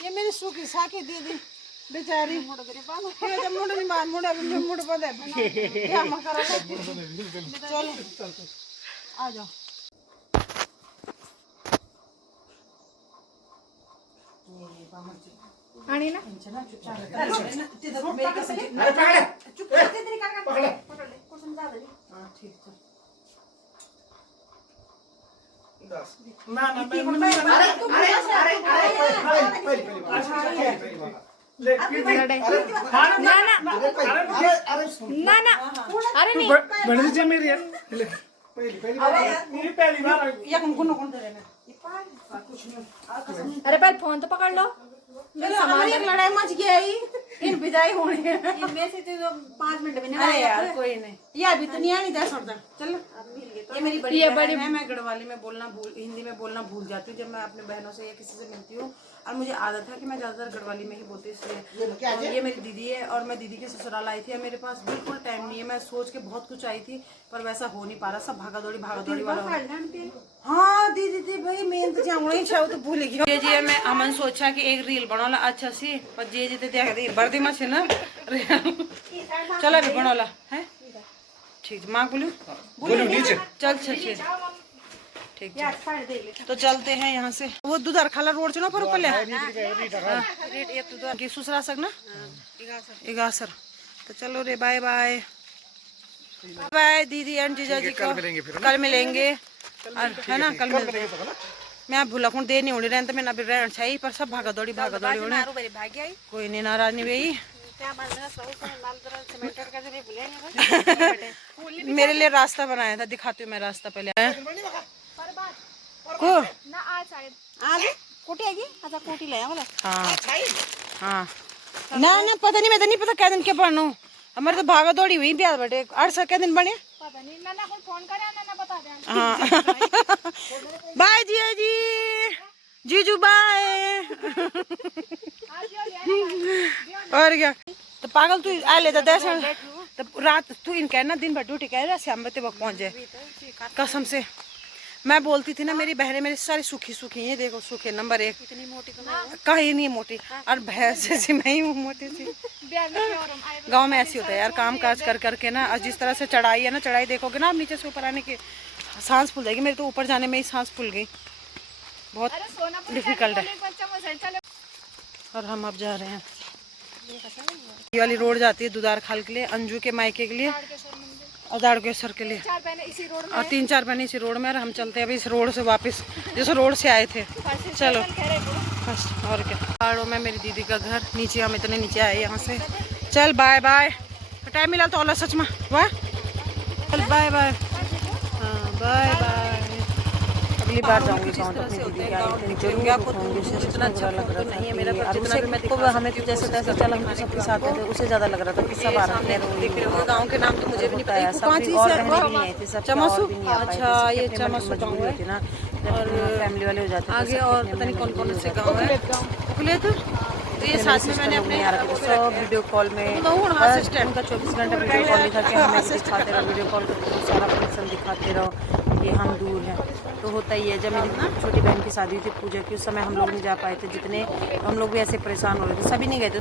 ये मेरी सूखी साकी दीदी बेचारी मुंड नहीं मान मुंड बंद है चलो आ जाओ। आणि ना अरे पहले फोन तो पकड़ लो। हमारी एक लड़ाई मच गई इन बिजाई होने इनमें से तो 5 मिनट में अरे यार कोई नहीं ये अभी तो नहीं आनी 10 होता चल। ये मेरी बड़ी बहन है। मैं गढ़वाली में हिंदी में बोलना भूल जाती हूँ जब मैं अपने बहनों से या किसी से मिलती हूँ और मुझे आदत है कि मैं ज्यादातर गढ़वाली में ही बोलती हूँ इसलिए। ये मेरी दीदी है और मैं दीदी के ससुराल आई थी और मेरे पास बिल्कुल टाइम नहीं है। मैं सोच के बहुत कुछ आई थी पर वैसा हो नहीं पा रहा, सब भागा दौड़ी वाला। हाँ दीदी भाई मैं तो जाऊंगा चाहो तो भूल गई जी। मैं हमन सोचा कि एक रील बनाला अच्छा सी पर जे जी देख दी बर्दी मत ना चलो अभी बनाला है ठीक माँ बोलू चल ठीक तो चलते हैं यहाँ से। वो दुधार खाला रोड चुना पर ऊपर ले सुसरा सक ना इगासर। तो चलो रे बाय बाय बाय दीदी एंड जीजा जी को कल मिलेंगे है ना कल मिलते हैं। मैं भूला दे नहीं उड़ी रहने तो मैंने अभी रहना चाहिए पर सब भागा दौड़ी होने कोई नहीं नाराज नहीं भाई। मेरे लिए रास्ता बनाया था दिखाती हूँ मैं रास्ता पहले को कोटी आएगी अच्छा कोटी ले वाला हाँ ना पता नहीं मैं तो नहीं पता क्या दिन क्या पढ़नू हमारे तो भागा दौड़ी हुई ब्याह बटे 8 साल क्या दिन बने पता नहीं मैंने कोई फोन करा ना बता दे। हाँ बाय जी जीजू बाय। और क्या तो पागल तू आ ले दस तो रात तू इनका ना दिन भर ड्यूटी कह रहा शाम बते वक्त पहुंच जाए कसम से। मैं बोलती थी ना मेरी बहनें मेरी सारी सूखी ये देखो सूखे नंबर 1 इतनी मोटी कहीं नहीं मोटी और भैंस जैसी मैं ही हूँ मोटी सी। गांव में ऐसी होता है यार काम काज कर करके ना और जिस तरह से चढ़ाई है ना चढ़ाई देखोगे ना नीचे से ऊपर आने की सांस फूल जाएगी। मेरी तो ऊपर जाने में ही सांस फूल गई बहुत डिफिकल्ट है। और हम अब जा रहे हैं ये वाली रोड जाती है दुधार खाल के लिए अंजू के मायके के लिए और दाड़केश्वर के लिए और 3-4 बहने इसी रोड में और हम चलते हैं अभी इस रोड से वापस जिस रोड से आए थे। चलो बस और क्या पहाड़ों में मेरी दीदी का घर नीचे हम इतने नीचे आए यहाँ से। चल बाय बाय टाइम मिला तो सच में वाह चल बाय बाय हाँ बाय बाय। अगली बार जाऊंगी गाँव तो अपनी दीदी जरूर दिखाऊंगी। जितना अच्छा लग रहा था मेरा हमें तो जैसे तैसे चल हम सबके साथ थे उसे ज्यादा लग रहा था कि सब आ रहे हैं गाँव के नाम तो मुझे भी नहीं पता और रहने भी नहीं आई थी सब चमसू अच्छा ये चमसू गाँव है ना और फैमिली वाले हो जाते आगे और पता नहीं कौन कौन से गाँव है तो ये साथ में मैंने अपने सब वीडियो कॉल में असिस्टेंट का 24 घंटा वीडियो कॉल नहीं था कि हमें दिखाते रहो वीडियो कॉल करके सारा फंक्शन दिखाते रहो कि हम दूर हैं तो होता ही है। जब मेरी छोटी बहन की शादी हुई थी पूजा की उस समय हम लोग नहीं जा पाए थे जितने हम लोग भी ऐसे परेशान हो रहे थे सभी नहीं गए थे।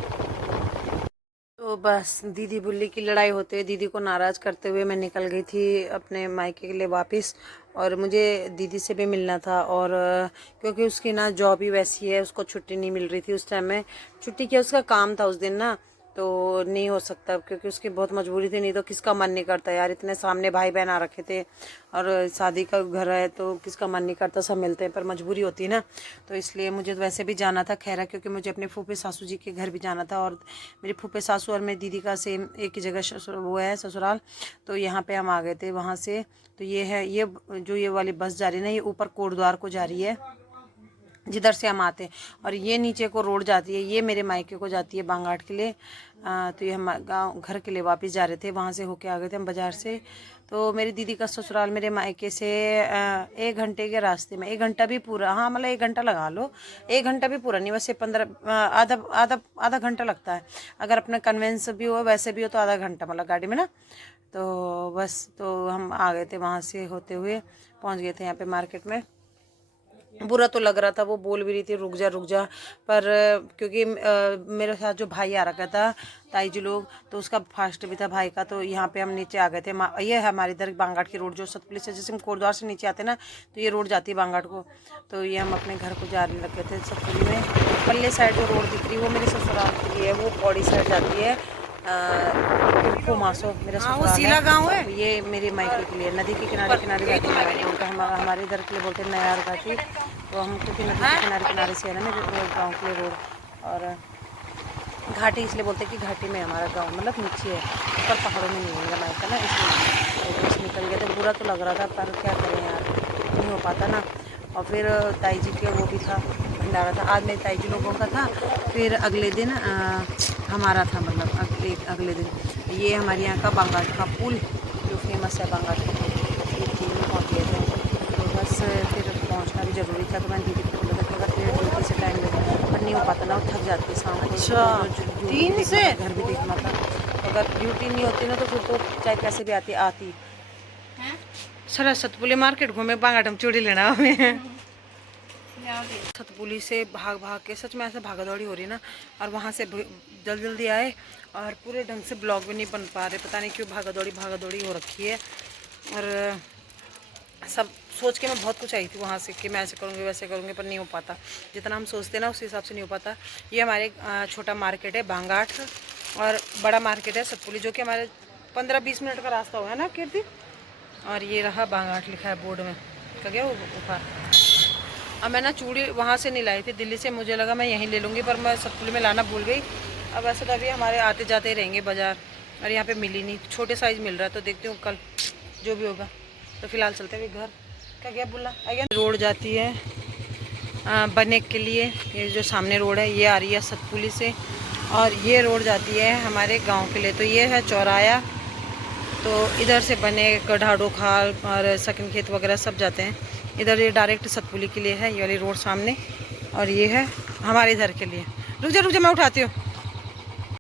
तो बस दीदी बुल्ली की लड़ाई होते हुए दीदी को नाराज़ करते हुए मैं निकल गई थी अपने मायके के लिए वापस और मुझे दीदी से भी मिलना था और क्योंकि उसकी ना जॉब ही वैसी है उसको छुट्टी नहीं मिल रही थी उस टाइम में छुट्टी किया उसका काम था उस दिन ना तो नहीं हो सकता क्योंकि उसकी बहुत मजबूरी थी। नहीं तो किसका मन नहीं करता यार इतने सामने भाई बहन आ रखे थे और शादी का घर है तो किसका मन नहीं करता सब मिलते हैं पर मजबूरी होती है ना तो इसलिए मुझे वैसे भी जाना था खैरा क्योंकि मुझे अपने फूफे सासू जी के घर भी जाना था और मेरे फूफे सासू और मेरी दीदी का सेम एक ही जगह वो है ससुराल तो यहाँ पे हम आ गए थे वहाँ से। तो ये है ये जो ये वाली बस जा रही है ना ये ऊपर कोटद्वार को जा रही है जिधर से हम आते हैं और ये नीचे को रोड जाती है ये मेरे मायके को जाती है बांगाट के लिए। तो ये हम गाँव घर के लिए वापस जा रहे थे वहाँ से होके आ गए थे हम बाज़ार से। तो मेरी दीदी का ससुराल मेरे मायके से 1 घंटे के रास्ते में 1 घंटा भी पूरा हाँ मतलब 1 घंटा लगा लो 1 घंटा भी पूरा नहीं वैसे 15 आधा घंटा लगता है अगर अपना कन्वेंस भी हो वैसे भी हो तो आधा घंटा मतलब गाड़ी में ना। तो बस तो हम आ गए थे वहाँ से होते हुए पहुँच गए थे यहाँ पे मार्केट में बुरा तो लग रहा था, वो बोल भी रही थी रुक जा, पर क्योंकि मेरे साथ जो भाई आ रखा था ताई जी लोग, तो उसका फास्ट भी था भाई का, तो यहाँ पे हम नीचे आ गए थे। ये है हमारी इधर बांगाट की रोड, जो सतपुली से जैसे हम कोटद्वार से नीचे आते ना, तो ये रोड जाती है बांगाट को। तो ये हम अपने घर को जाने लगे थे सतपुली में। पल्ले साइड जो रोड दिख रही है वो मेरे ससुराल के लिए है, वो पौड़ी साइड जाती है मासो मेरा ससुराल गाँव है। ये मेरे मायके के लिए नदी के किनारे किनारे जाती है, तो हमारे इधर के लिए बोलते हैं नयार घाटी। तो हम क्योंकि नदी के किनारे किनारे से है ना मेरे गाँव के लिए रोड, और घाटी इसलिए बोलते हैं कि घाटी में हमारा गांव, मतलब नीचे है, ऊपर पहाड़ों में नहीं है मेरा मायका ना, इसलिए बस निकल गए थे। बुरा तो लग रहा था, पर क्या करें यार, नहीं हो पाता ना। और फिर ताई जी के वो भी था, भंडारा था। आज मेरी ताई जी लोगों का था, फिर अगले दिन हमारा था, मतलब अगले दिन ये हमारे यहाँ का बांगाट का पुल जो फेमस है बांगाट का पुल, ये तीनों पहुँच गए थे। तो बस फिर पहुँचना भी ज़रूरी था, तो मैंने दीदी को बोला था कि अगर फिर ड्यूटी से टाइम लगे, पर नहीं हो पाता ना, वो थक जाती है शाम को। अच्छा, 3 से घर भी देखना था, अगर ड्यूटी नहीं होती ना तो फिर तो चाहे कैसे भी आती। सर सतपुली मार्केट घूमे, बांगाट हम चूड़ी लेना हमें। सतपुली से भाग के सच में ऐसे भागा दौड़ी हो रही है ना, और वहाँ से जल्दी आए और पूरे ढंग से ब्लॉग भी नहीं बन पा रहे, पता नहीं क्यों भागा दौड़ी हो रखी है। और सब सोच के मैं बहुत कुछ आई थी वहाँ से कि मैं ऐसे करूँगी वैसे करूँगी, पर नहीं हो पाता, जितना हम सोचते ना उस हिसाब से नहीं हो पाता। ये हमारे छोटा मार्केट है बांगाट, और बड़ा मार्केट है सतपुली, जो कि हमारे 15-20 मिनट का रास्ता हुआ है ना कीर्ति। और ये रहा बांगाट लिखा है बोर्ड में, क्या गया वो ऊपर। अब मैं ना चूड़ी वहाँ से नहीं लाई थी दिल्ली से, मुझे लगा मैं यहीं ले लूँगी, पर मैं सतपुली में लाना भूल गई। अब वैसे तो अभी हमारे आते जाते ही रहेंगे बाज़ार, और यहाँ पे मिली नहीं, छोटे साइज़ मिल रहा है, तो देखती हूँ कल जो भी होगा। तो फिलहाल चलते हुए घर, क्या गया बोला आगे रोड जाती है बने के लिए, ये जो सामने रोड है ये आ रही है सतपुली से, और ये रोड जाती है हमारे गांव के लिए। तो ये है चौराया, तो इधर से बने गढ़ाडो खाल और सकन खेत वगैरह सब जाते हैं इधर। ये डायरेक्ट सतपुली के लिए है ये वाली रोड सामने, और ये है हमारे इधर के लिए। रुक जा मैं उठाती हूँ।